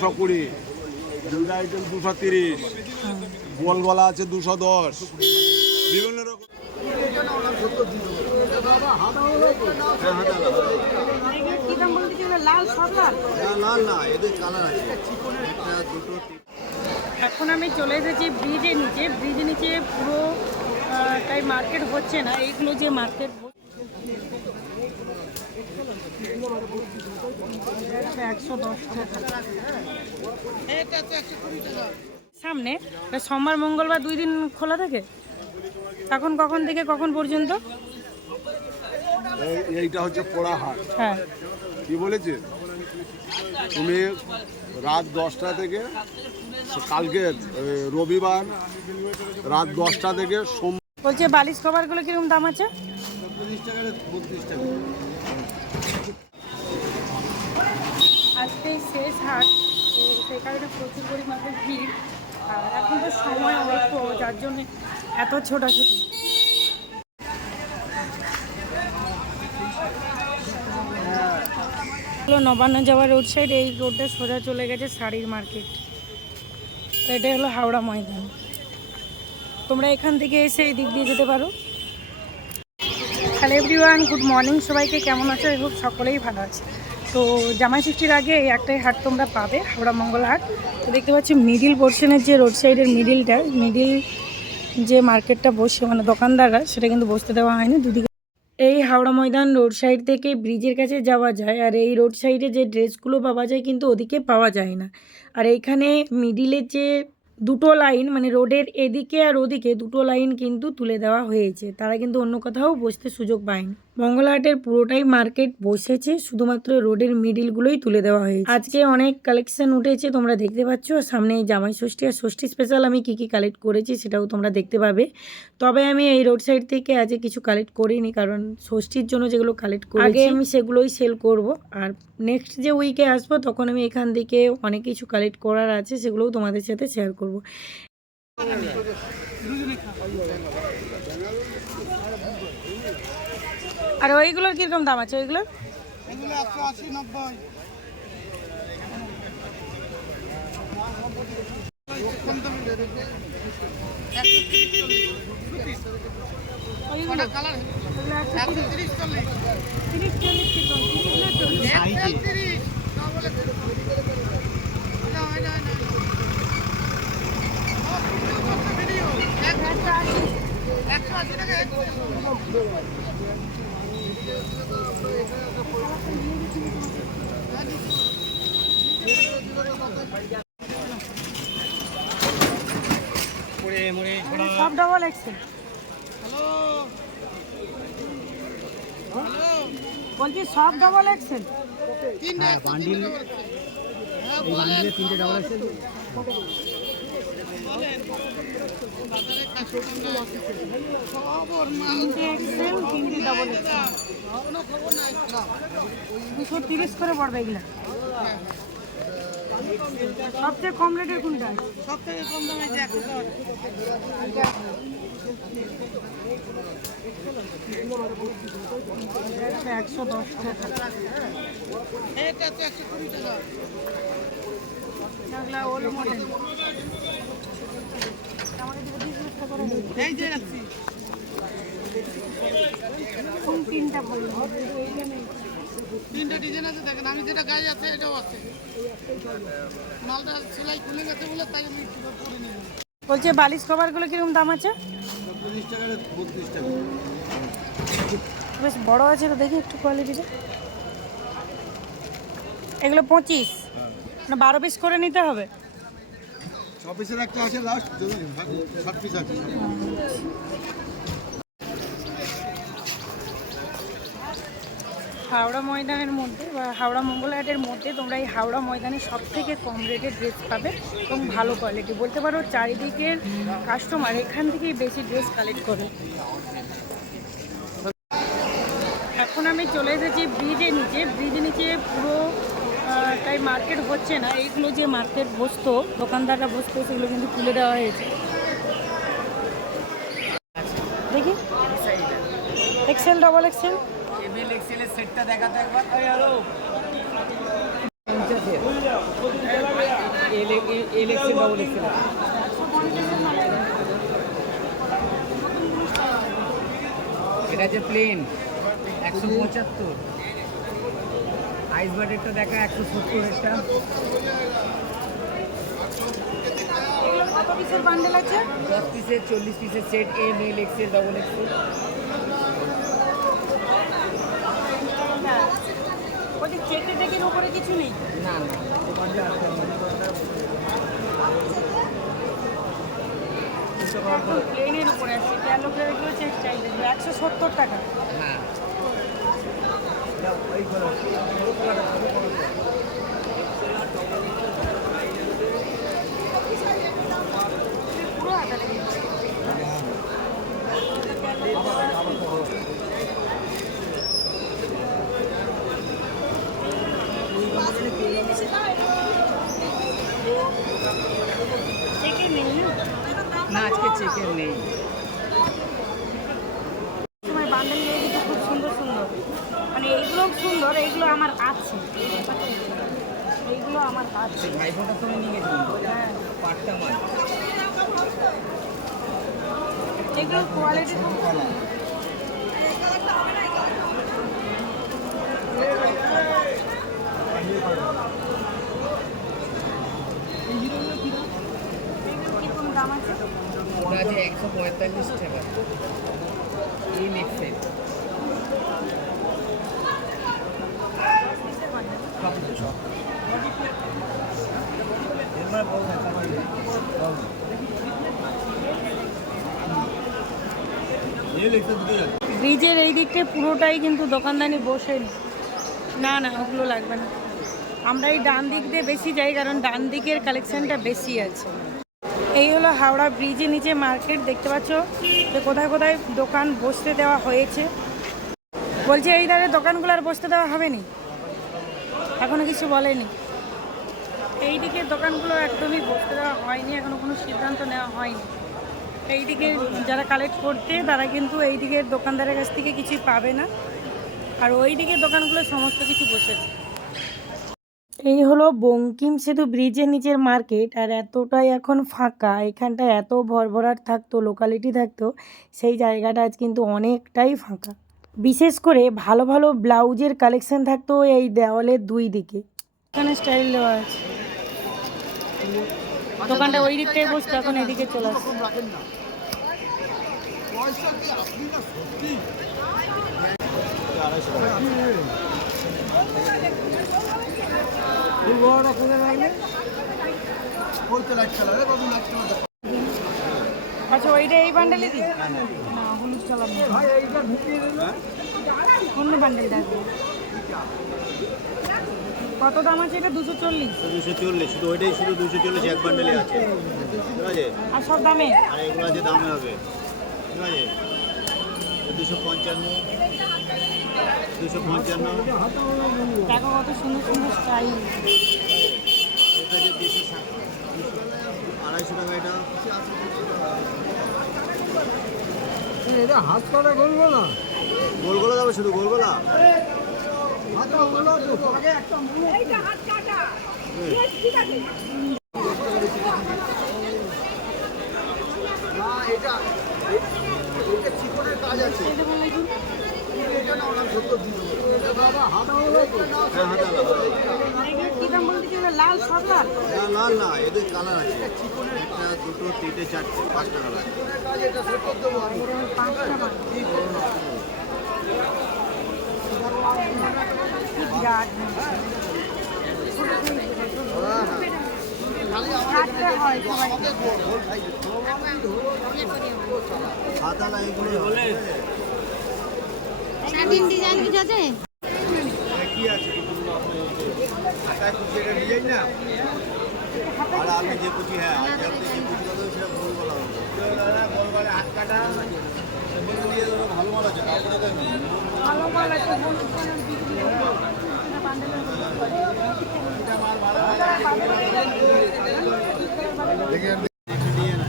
220, দুটো আইটেম 230, গোল গলা আছে 210, বিভিন্ন রকম। এখন আমি চলে এসেছি ব্রিজের নিচে। ব্রিজের নিচে পুরো তাই মার্কেট হচ্ছে না, এইগুলো যে মার্কেট 110 টাকা সামনে। সোমবার মঙ্গলবার 2 দিন খোলা থাকে। এখন কখন থেকে কখন পর্যন্ত? এইটা হচ্ছে পোড়াহাট। হ্যাঁ, কি বলেছে তুমি? রাত 10টা থেকে কালকে রবিবার রাত 10টা থেকে বলছে বালিশ কভারগুলো কিরকম দাম আছে? 25 টাকা 32 টাকা। আজকে শেষ হাট, তো সেই কারণে প্রচুর পরিমাণে ভিড়। আর এখন তো সময় অল্প, যার জন্য এত ছোটাছুটি। নবান্ন যাওয়ার রোড সাইড, এই রোডটা সোজা চলে গেছে শাড়ির মার্কেট। এটা হলো হাওড়া ময়দান। তোমরা এখান থেকে এসে এই দিক দিয়ে যেতে পারো। হ্যালো এভরিওয়ান, গুড মর্নিং সবাইকে। কেমন আছো? এই হোক সকলেই ভালো আছে। তো জামাই ষষ্ঠীর আগে এই একটাই হাট তোমরা পাবে, হাওড়া মঙ্গল হাট। তো দেখতে পাচ্ছি মিডিল পোর্শনের যে রোড সাইডের মিডিল যে মার্কেটটা বসে, মানে দোকানদাররা, সেটা কিন্তু বসতে দেওয়া হয়নি দুদিকে। এই হাওড়া ময়দান রোড সাইড থেকে ব্রিজের কাছে যাওয়া যায়, আর এই রোড সাইডে যে ড্রেসগুলো পাওয়া যায় কিন্তু ওদিকে পাওয়া যায় না। আর এইখানে মিডিলের যে দুটো লাইন, মানে রোডের এদিকে আর ওদিকে দুটো লাইন কিন্তু তুলে দেওয়া হয়েছে, তারা কিন্তু অন্য কোথাও বসতে সুযোগ পায়নি। মঙ্গলহাটের পুরোটাই মার্কেট বসেছে, শুধুমাত্র রোডের মিডিলগুলোই তুলে দেওয়া হয়েছে। আজকে অনেক কালেকশন উঠেছে, তোমরা দেখতে পাচ্ছ। সামনে জামাই ষষ্ঠী আর ষষ্ঠী স্পেশাল আমি কি কালেক্ট করেছি সেটাও তোমরা দেখতে পাবে। তবে আমি এই রোড সাইড থেকে আজকে কিছু কালেক্ট করিনি, কারণ ষষ্ঠীর জন্য যেগুলো কালেক্ট করি আগে আমি সেগুলোই সেল করব। আর নেক্সট যে উইকে আসবো তখন আমি এখান থেকে অনেক কিছু কালেক্ট করার আছে, সেগুলোও তোমাদের সাথে শেয়ার করব। আর ওইগুলোর কিরকম দাম আছে? ওইগুলোর 180, 90। সব ডবল এক্সেল। বলছি সব ডবল এক্সেল। হ্যাঁ, বান্ডিল, এই বান্ডিলে 3টে ডাবল এক্সেল। তিনটে ডবল এক্সেল 230 করে পড়বে এগুলা। সবচেয়ে কম রেটের কোনটা? সবথেকে কম দামে যে 110। 110 টাকা। এটা তো 120 টাকা। এগুলা ওল্ড মডেল। এই যে রাখছি। কোন তিনটা ভালো? 3টা ডিজাইন আছে, দেখেন। আমি যেটা গায়ে আছে এটাও আছে। মালটা সেলাই খুলে গেছে বলে তাই আমি করে নিলাম। বলছে বালিশ কভারগুলো কিরকম দাম আছে? 25 টাকা 32 টাকা। বেশ বড় আছে তো, দেখি একটু কোয়ালিটিটা। এগুলো 25 না 12 পিস করে নিতে হবে? 6 পিসের একটা আছে লাস্ট, 7 পিস আছে। হাওড়া ময়দানের মধ্যে বা হাওড়া মঙ্গলহাটের মধ্যে তোমরা এই হাওড়া ময়দানে সব থেকে কম রেটে ড্রেস পাবে এবং ভালো কোয়ালিটি। বলতে পারো চারিদিকের কাস্টমার এখান থেকেই বেশি ড্রেস কালেক্ট করে। এখন আমি চলে এসেছি ব্রিজের নিচে। ব্রিজের নিচে পুরো তাই মার্কেট হচ্ছে না, এইগুলো যে মার্কেট বসতো, দোকানদাররা বসতো, সেগুলো কিন্তু তুলে দেওয়া হয়েছে। দেখি এক্সেল, ডবল এক্সেল। এমএল এক্সেলের সেটটা দেখাতে একবার। এল এক্সেল ডবল এক্সেল আছে। 150-এর মাল আছে। এটা যে প্লেন 175, আইস বাটেরটা দেখা 170 একটা। এগুলো কত পিসের বান্ডেল আছে? 10 পিসের 40 পিসের set, M L XL double XL. ওদের চেকে টেকের উপরে কিছু নেই? না না, দোকানটা আছে। প্লেনের উপরে আছে, ক্যালোকের এগুলো চেক চাইলে 170 টাকা। হ্যাঁ, পুরো আটারে দিচ্ছে। চেকে নেই না? না আজকে চিকেন নেই। সময় বান্ডেল নিয়ে কিন্তু খুব সুন্দর সুন্দর, মানে এইগুলো সুন্দর, এইগুলো আমার আছে, এইগুলো আমার আছে। ভাইফোঁটার সময় নিয়ে গেছিলাম হ্যাঁ, পাটটা মাল। এগুলোর কোয়ালিটি খুব সুন্দর। এগুলো কিরকম দাম আছে? ওটা আছে 145 টাকা। এম এক্সেল ব্রিজের এই দিকটা পুরোটাই কিন্তু দোকানদানি বসে না, না ওগুলো লাগবে না। আমরা এই ডান দিক দিয়ে বেশি যাই, কারণ ডান দিকের কালেকশনটা বেশি আছে। এই হলো হাওড়া ব্রিজের নিচে মার্কেট, দেখতে পাচ্ছ যে কোথায় কোথায় দোকান বসতে দেওয়া হয়েছে। বলছি এই ধারে দোকানগুলো আর বসতে দেওয়া হবে নি, এখনো কিছু বলেনি। এই দিকের দোকানগুলো একদমই বসতে দেওয়া হয়নি, এখনো কোনো সিদ্ধান্ত নেওয়া হয়নি। এই দিকে যারা কালেক্ট করতে তারা কিন্তু এই দিকের দোকানদারের কাছ থেকে কিছুই পাবে না, আর ওই দিকের দোকানগুলো সমস্ত কিছু বসেছে। এই হলো বঙ্কিম সেতু ব্রিজের নিচের মার্কেট, আর এতটাই এখন ফাঁকা, এখানটা এত ভরভরাট থাকতো, লোকালিটি থাকতো, সেই জায়গাটা আজ কিন্তু অনেকটাই ফাঁকা। বিশেষ করে ভালো ভালো ব্লাউজের কালেকশন থাকতো এই দেওয়ালের দুই দিকে। এখানে স্টাইল দেওয়া আছে, দোকানটা ওই দিকটাই বসতো, এখন এদিকে চলে আসছে। আচ্ছা ওইটা এই বান্ডেলে দিই না, হলুদ চালান অন্য বান্ডেল দেখো। কত দাম আছে এটা? 240। 240, শুধু ওইটাই, শুধু 240 এক বান্ডেলে আছে, ঠিক আছে? আর সব দামে? আর এগুলো আছে দামে হবে, ঠিক আছে? 255, 255, দেখো কত সুন্দর সুন্দর স্টাইল। এটা যে 260, 250 টাকা এটা। এটা হাত কাটা করবো না, গোলগোলা যাবে, শুধু গোলগোলা। কাজ আছে এটা বললে কি? হ্যাঁ, হাতা এগুলো কি দাম বলতে কি? লাল সব লাল? না, লাল না, এদের কালার আছে, একটা, দুটো, তিনটে, চারটে, 5টা কালার। 5 টাকা। কি বিরাট কাটতে হয় সবাই। হাতা না, এগুলো বলে স্বাধীন ডিজাইন কিছু আছে? কি আছে? হাতায় কুচি, এটা ডিজাইন না, আর আপনি যে কুচি, হ্যাঁ আপনি যে কুচি কথা সেটা গোলগোলা হবে। গোলগোলা হাত কাটা ভালো মাল আছে, তারপরে ভালো মাল আছে, হলুদ কালার বিক্রি হবে। এটা বান্ডেলের নিয়ে না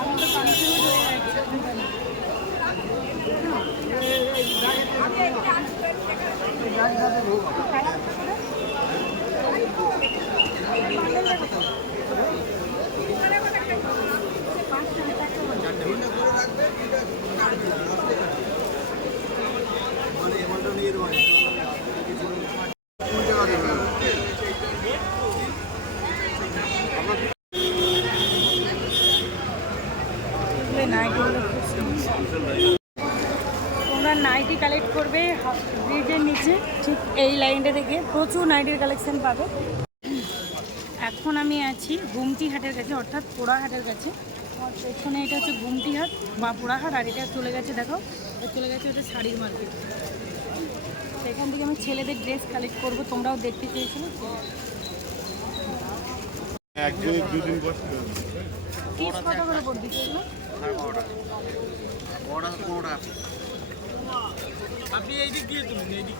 আমি তো কনফিউজ হয়ে যাচ্ছি। তবে নাইটিগুলো খুব সুন্দর। তোমরা নাইটি কালেক্ট করবে ব্রিজের নিচে ঠিক এই লাইনটা থেকে প্রচুর নাইটির কালেকশন পাবে। এখন আমি আছি গুমটি হাটের কাছে, অর্থাৎ পোড়াহাটের কাছে। আর পেছনে এটা হচ্ছে গুমটি হাট বা পোড়াহাট, আর এটা চলে গেছে দেখো, চলে গেছে ওটা শাড়ির মার্কেট। সেখান থেকে আমি ছেলেদের ড্রেস কালেক্ট করবো, তোমরাও দেখতে চেয়েছিলে। পিস কত করে পড়বে এগুলো? আপনি এই দিক দিয়ে তুলুন, এই দিক।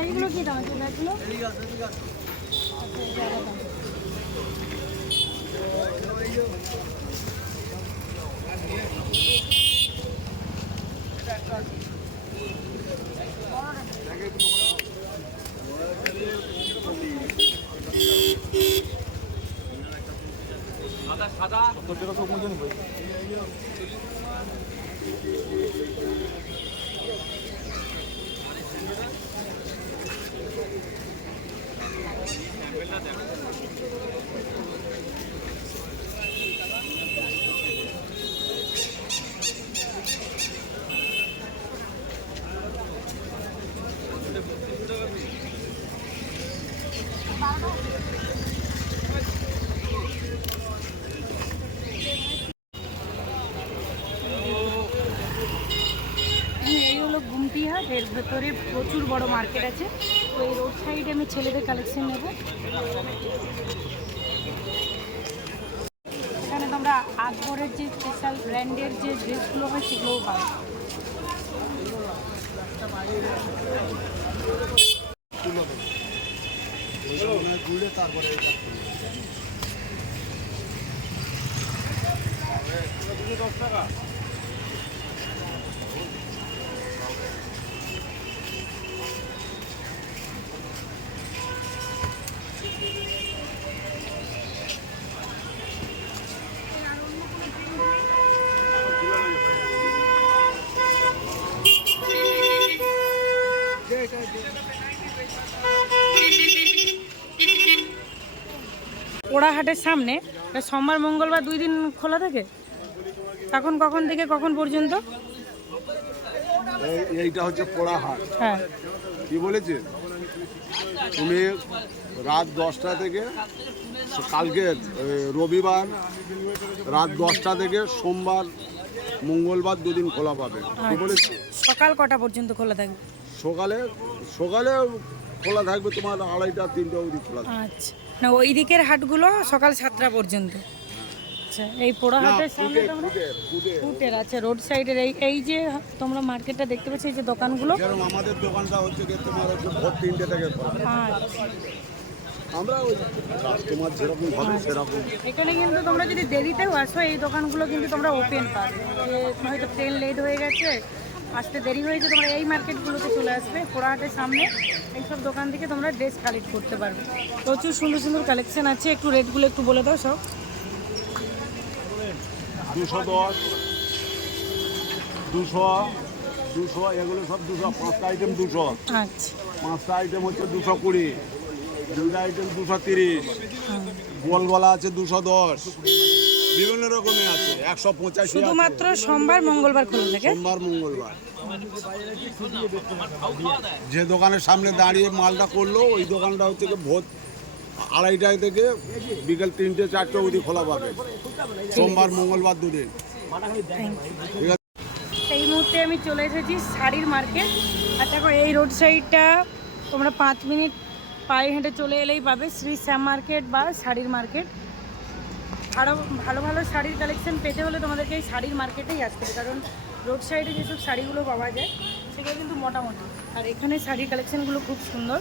এইগুলো কি দাম আছে ব্যাগগুলো? এই হলো গুমটি হাট, এর ভেতরে প্রচুর বড় মার্কেট আছে। তো এই রোড সাইডে আমি ছেলেদের কালেকশন নেব। এখানে তোমরা আকবরের যে স্পেশাল ব্র্যান্ডের যে ড্রেসগুলো হয় সেগুলোও পাবে। তারপরে $10 পোড়াহাটের সামনে সোমবার মঙ্গলবার 2 দিন খোলা থাকে। তখন কখন থেকে কখন পর্যন্ত? এইটা হচ্ছে পোড়াহাট। হ্যাঁ, কি বলেছে তুমি? রাত 10টা থেকে কালকে রবিবার রাত 10টা থেকে সোমবার মঙ্গলবার 2 দিন খোলা পাবে। কি বলেছে? সকাল কটা পর্যন্ত খোলা থাকবে? সকালে খোলা থাকবে তোমার 2:30 3টা অবধি খোলা থাকবে। আচ্ছা, না ওই দিকের হাটগুলো সকাল 7টা পর্যন্ত। আচ্ছা, এই পোড়াহাটের সামনে তোমরা ফুটের আছে রোড সাইডের এই যে তোমরা মার্কেটটা দেখতে পাচ্ছ, এই যে দোকানগুলো, যেরকম আমাদের দোকানটা হচ্ছে কি তোমার হচ্ছে ভোর 3টে থেকে খোলা। আচ্ছা, আমরা ওই কাস্টমার যেরকম হবে সেরকম। এখানে কিন্তু তোমরা যদি দেরিতেও আসো এই দোকানগুলো কিন্তু তোমরা ওপেন পাবে। যে হয়তো ট্রেন লেট হয়ে গেছে, আসতে দেরি হয়েছে, তোমরা এই মার্কেটগুলোতে চলে আসবে। পোড়াহাটের সামনে এইসব দোকান থেকে তোমরা ড্রেস কালেক্ট করতে পারবে। প্রচুর সুন্দর সুন্দর কালেকশন আছে। একটু রেটগুলো একটু বলে দাও সব। 210, 200 এগুলো সব 200। 5টা আইটেম 200। আচ্ছা, 5টা আইটেম হচ্ছে 220, 2টা আইটেম 230, গোল গলা আছে 210, বিভিন্ন রকমের আছে। 185 শুধুমাত্র সোমবার মঙ্গলবার খোলা থাকে। সোমবার মঙ্গলবার। যে দোকানের সামনে দাঁড়িয়ে মালটা করলো ওই দোকানটা হচ্ছে কি ভোর 2:30 থেকে বিকেল 3টে 4টে অবধি খোলা পাবে, সোমবার মঙ্গলবার 2 দিন। ঠিক আছে। এই মুহূর্তে আমি চলে এসেছি শাড়ির মার্কেট। আর দেখো এই রোড সাইডটা তোমরা 5 মিনিট পায়ে হেঁটে চলে এলেই পাবে শ্রী শ্যাম মার্কেট বা শাড়ির মার্কেট। আরও ভালো ভালো শাড়ির কালেকশন পেতে হলে তোমাদেরকে এই শাড়ির মার্কেটেই আসতে হবে, কারণ রোড সাইডে যেসব শাড়িগুলো পাওয়া যায় সেগুলো কিন্তু মোটামুটি, আর এখানে শাড়ির কালেকশনগুলো খুব সুন্দর।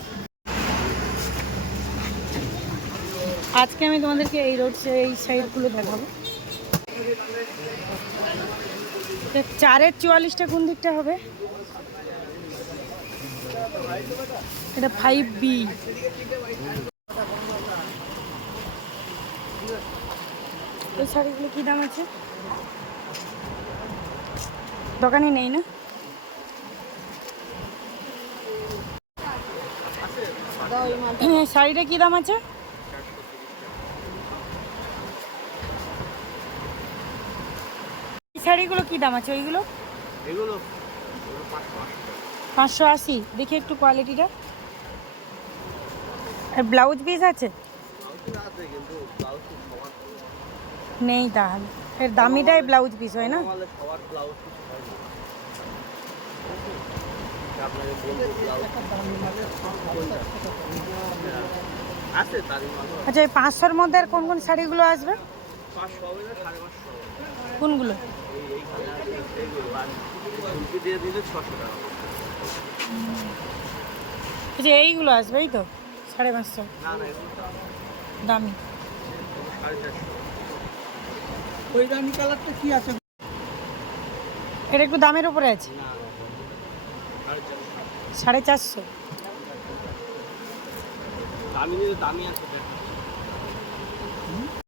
আজকে আমি তোমাদেরকে এই এই সাইডগুলো দেখাবো। 4-এর 44টা কোন দিকটা হবে? এটা 5B। এই শাড়িগুলো কী দাম আছে? দোকানে নেই না? হ্যাঁ, শাড়িটা কী দাম আছে? এই শাড়িগুলো কী দাম আছে ওইগুলো? এগুলো 580। দেখি একটু কোয়ালিটিটা। আর ব্লাউজ পিস আছে? আছে কিন্তু ব্লাউজ সবার নেই তাহলে। এর দামিটাই ব্লাউজ পিস হয় না? আমাদের সবার ব্লাউজ কিছু হয় না। আপনাকে বলবো ব্লাউজ আছে তারই মাল আচ্ছা, এই 500-র মধ্যে আর কোন কোন শাড়িগুলো আসবে? 500 হবে না 550 কোনগুলো? এইগুলো আর ফুলকি দিয়ে দিলে 600 টাকা আচ্ছা, এইগুলো আসবে এই তো 550 না না এগুলো দামি। 450 ওই রানী কালারটা কি আছে? এটা একটু দামের উপরে আছে। না 450। দামি আছে